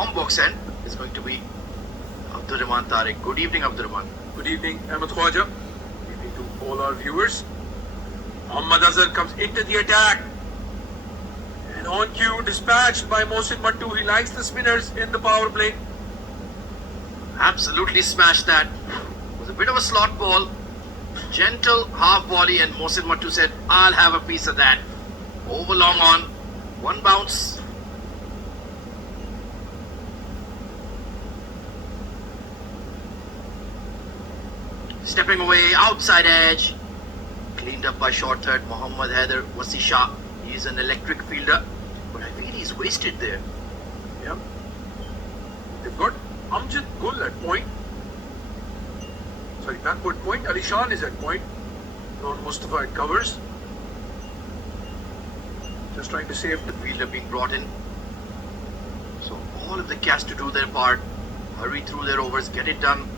on box end is going to be Abdurrahman Tariq. Good evening, Abdurrahman. Good evening, Ahmed Khwaja. Good evening to all our viewers. Mohammad Azhar comes into the attack. And on cue, dispatched by Mohsin Mattu. He likes the spinners in the power play. Absolutely smashed that. It was a bit of a slot ball. Gentle half volley, and Mohsin Mattu said, I'll have a piece of that. Over long on. One bounce. Stepping away, outside edge. Cleaned up by short third. Mohammad HAIDER was SHAH. He's an electric fielder, but I feel he's wasted there. Yeah. They've got Amjad Gul at point. Sorry, backward point. Ali Shan is at point. Ron Mustafa at covers. Just trying to save the fielder being brought in. So all of the cast to do their part. Hurry through their overs, get it done.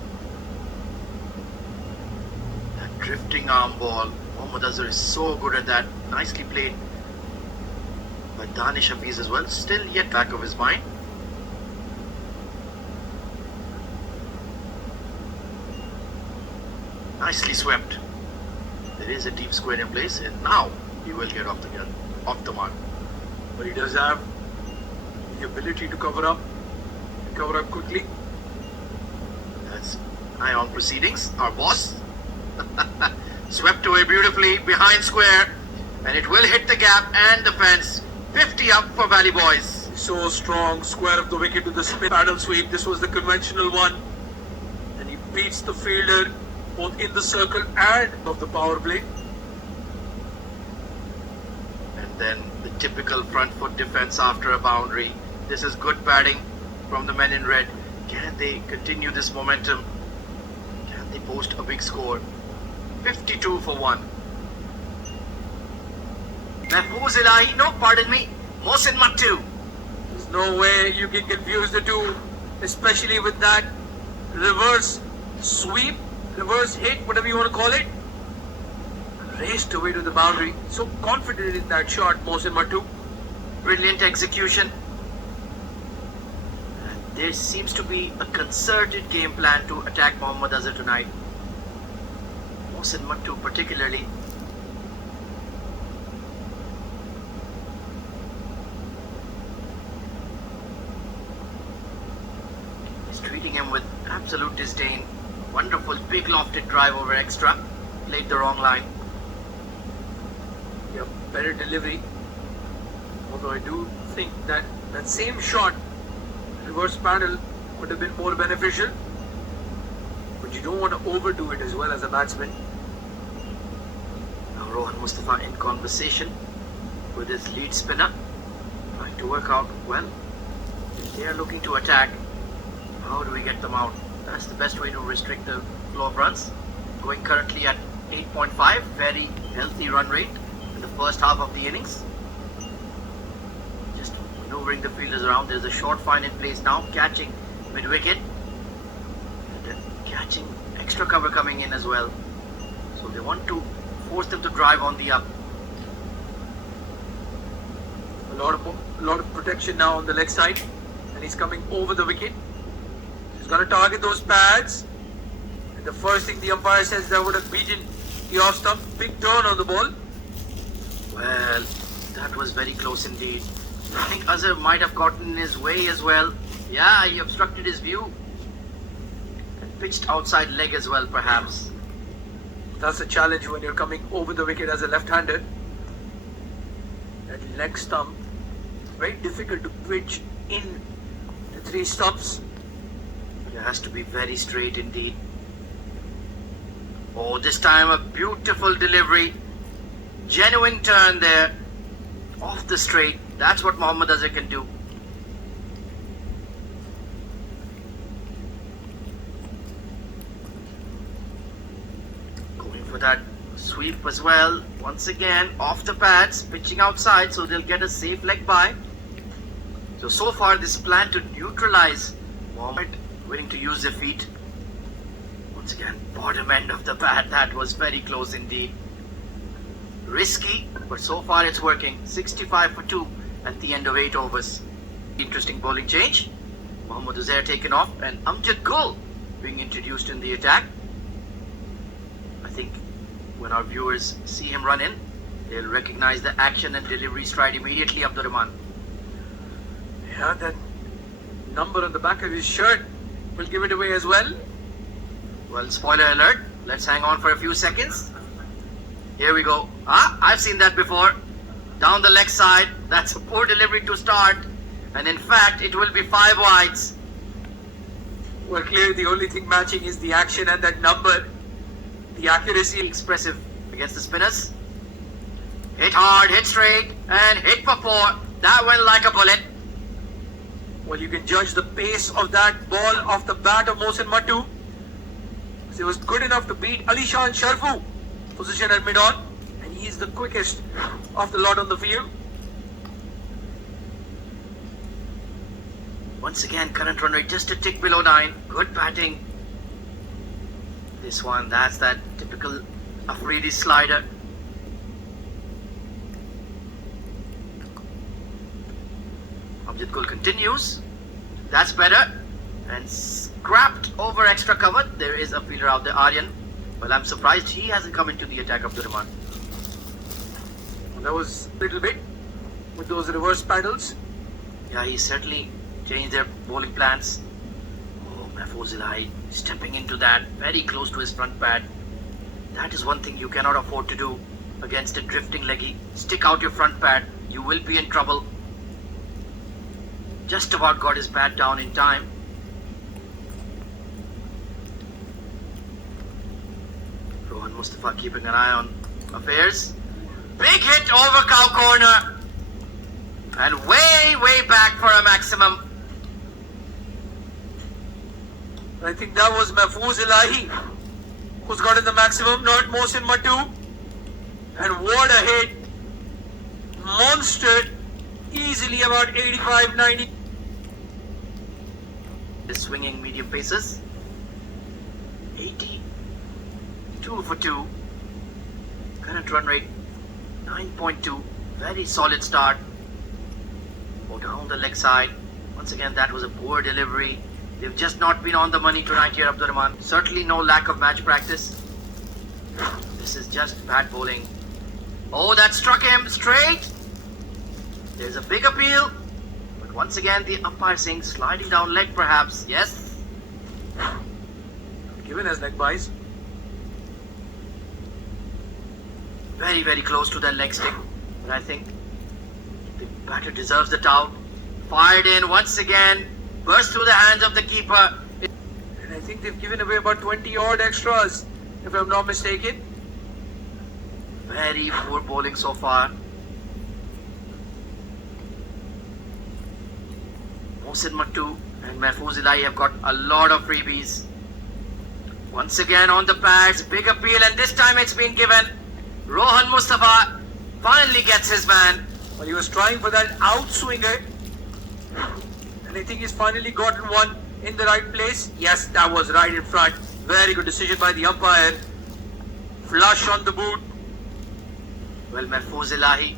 That drifting arm ball. Mohammad Azhar is so good at that. Nicely played by Danish Hafiz as well. Still yet back of his mind. Nicely swept. There is a deep square in place, and now he will get off the mark. But he does have the ability to cover up quickly. That's eye on proceedings. Our boss swept away beautifully behind square, and it will hit the gap and the fence. 50 up for Valley boys. So strong, square of the wicket to the spin paddle sweep. This was the conventional one, and he beats the fielder both in the circle and of the power play. And then the typical front foot defense after a boundary. This is good batting from the men in red. Can they continue this momentum? Can they post a big score? 52 for 1. Mahfouz Ilahi, no, pardon me, Mohsin Mattu. There's no way you can confuse the two, especially with that reverse sweep, reverse hit, whatever you want to call it. Raced away to the boundary. So confident in that shot, Mohsin Mattu. Brilliant execution. And there seems to be a concerted game plan to attack Mohammad Azhar tonight. Mohsin Mattu particularly. He's treating him with absolute disdain. Wonderful big lofted drive over extra. Played the wrong line. Yeah, better delivery. Although I do think that that same shot, reverse paddle, would have been more beneficial. But you don't want to overdo it as well as a batsman. Now Rohan Mustafa in conversation with his lead spinner, trying to work out, well, if they are looking to attack, how do we get them out? That's the best way to restrict the flow of runs. Going currently at 8.5, very healthy run rate in the first half of the innings. Just maneuvering the fielders around. There's a short fine in place now, catching mid-wicket. And catching extra cover coming in as well. So they want to force them to drive on the up. A lot of protection now on the leg side, and he's coming over the wicket. He's going to target those pads. And the first thing the umpire says, that would have beaten the off stump. Big turn on the ball. Well, that was very close indeed. I think Azhar might have gotten in his way as well. Yeah, he obstructed his view. And pitched outside leg as well, perhaps. That's a challenge when you're coming over the wicket as a left-hander. That leg stump, very difficult to pitch in the 3 stumps. It has to be very straight indeed. Oh, this time a beautiful delivery. Genuine turn there. Off the straight. That's what Mohammad Azhar can do. Going for that sweep as well. Once again, off the pads, pitching outside, so they'll get a safe leg by. So far this plan to neutralize Mohammad, willing to use their feet. Once again, bottom end of the bat. That was very close indeed. Risky, but so far it's working. 65 for 2 at the end of 8 overs. Interesting bowling change. Mohammad Uzair taken off, and Amjad Gul being introduced in the attack. I think when our viewers see him run in, they'll recognize the action and delivery stride immediately, Abdurrahman. Yeah, that number on the back of his shirt will give it away as well. Well, spoiler alert, let's hang on for a few seconds. Here we go. I've seen that before. Down the leg side, that's a poor delivery to start. And in fact, it will be 5 wides. Well, clearly the only thing matching is the action and that number. The accuracy. Expressive against the spinners. Hit hard, hit straight, and hit for 4. That went like a bullet. Well, you can judge the pace of that ball off the bat of Mohsin Mattu. It was good enough to beat Alishan Sharfu, position at mid-on, and he is the quickest of the lot on the field. Once again, current run rate just a tick below 9. Good batting. This one, that's that typical Afridi slider. Amjad Gul continues. That's better. And scrapped over extra cover. There is a fielder out there, Aryan. Well, I'm surprised he hasn't come into the attack of Abdurrahman. That was a little bit with those reverse paddles. Yeah, he certainly changed their bowling plans. Oh, Mahfouz Ilahi stepping into that, very close to his front pad. That is one thing you cannot afford to do against a drifting leggy. Stick out your front pad, you will be in trouble. Just about got his bat down in time. Rohan Mustafa keeping an eye on affairs. Big hit over cow corner. And way back for a maximum. I think that was Mahfouz Ilahi who's gotten the maximum, not Mohsin Mattu. And what a hit. Monster. Easily about 85, 90. Swinging medium paces. 82 for 2. Current run rate 9.2. Very solid start. Go down the leg side. Once again, that was a poor delivery. They've just not been on the money tonight here, Abdurrahman. Certainly no lack of match practice. This is just bad bowling. Oh, that struck him straight. There's a big appeal. But once again, the umpire saying sliding down leg perhaps. Yes. Given as leg buys. Very close to that leg stick. But I think the batter deserves the towel. Fired in once again. Burst through the hands of the keeper. And I think they've given away about 20 odd extras, if I'm not mistaken. Very poor bowling so far. Mohsin Mattu and Mahfouz Ilahi have got a lot of freebies. Once again on the pads, big appeal, and this time it's been given. Rohan Mustafa finally gets his man. Well, he was trying for that outswinger. And I think he's finally gotten one in the right place. Yes, that was right in front. Very good decision by the umpire. Flush on the boot. Well, Mahfouz Ilahi,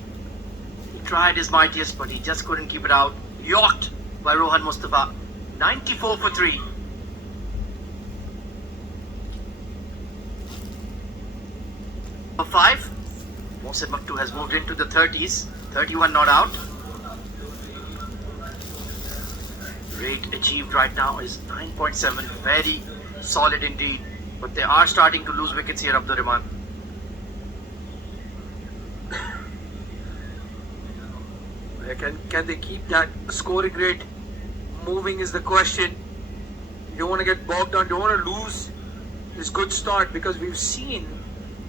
he tried his mightiest, but he just couldn't keep it out. Yorked by Rohan Mustafa. 94 for 3. For 5, Mohsin Mattu has moved into the 30s. 31 not out. Rate achieved right now is 9.7. Very solid indeed. But they are starting to lose wickets here, Abdurrahman. Can they keep that scoring rate moving is the question. You don't want to get bogged down. You don't want to lose this good start, because we've seen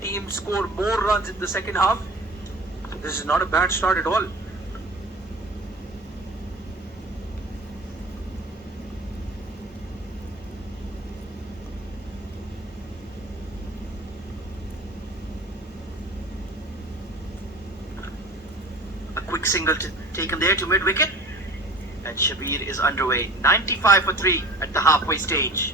teams score more runs in the second half. So this is not a bad start at all. A quick single taken there to mid-wicket. And Shabir is underway. 95 for 3 at the halfway stage.